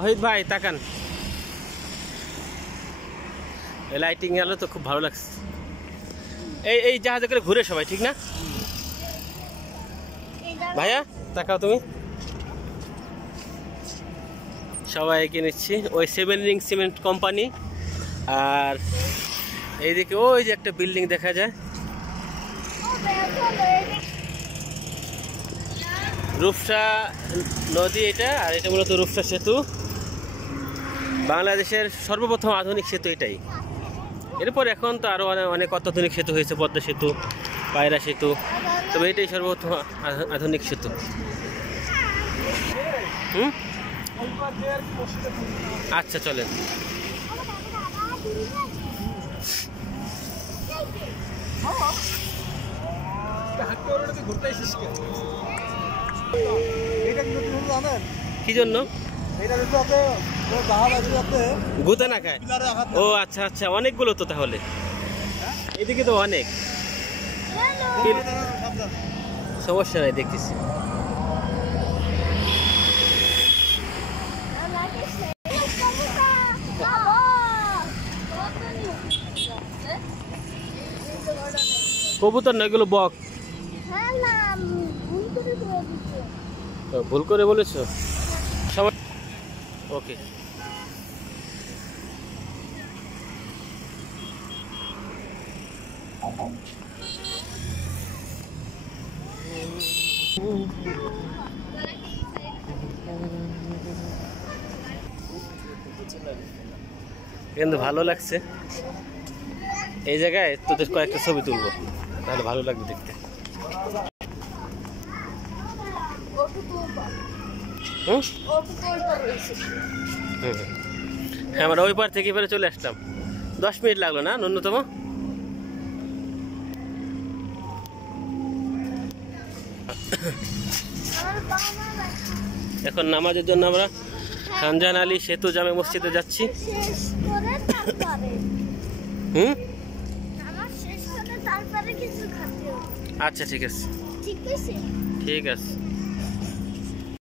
ওহিদ ভাই তাকান, লাইটিং এলো তো খুব ভালো লাগছে। এই জাহাজে করে ঘুরে সবাই, ঠিক না ভাইয়া? তাকাও তুমি, সবাই এগিয়ে নিচ্ছি। ওই 7 রিং সিমেন্ট কোম্পানি, আর এইদিকে ওই যে একটা বিল্ডিং দেখা যায়, রূপসা নদী এটা, আর এটা মূলত রূপসা সেতু, বাংলাদেশের সর্বপ্রথম আধুনিক সেতু এটাই। এরপর এখন তো আরও অনেক অত্যাধুনিক সেতু হয়েছে, পদ্মা সেতু, পায়রা সেতু, তবে এটাই সর্বপ্রথম আধুনিক সেতু। আচ্ছা চলেন। কি জন্য গুতা না খায়? ও আচ্ছা আচ্ছা, অনেকগুলো তো তাহলে, এদিকে তো অনেক। সমস্যা নাই, দেখতেছি। কবুতর না, এগুলো বক। ভুল করে বলেছো? ওকে। কিন্তু ভালো লাগছে এই জায়গায়, তোদের কয়েকটা ছবি তুলবো, তাহলে ভালো লাগবে দেখতে। হ্যাঁ, আমরা ওই পার থেকে এবারে চলে আসলাম, 10 মিনিট লাগলো না ন্যূনতম। এখন নামাজের জন্য আমরা খানজাহান আলী সেতু জামে মসজিদে যাচ্ছি। আচ্ছা ঠিক আছে, ঠিক আছে।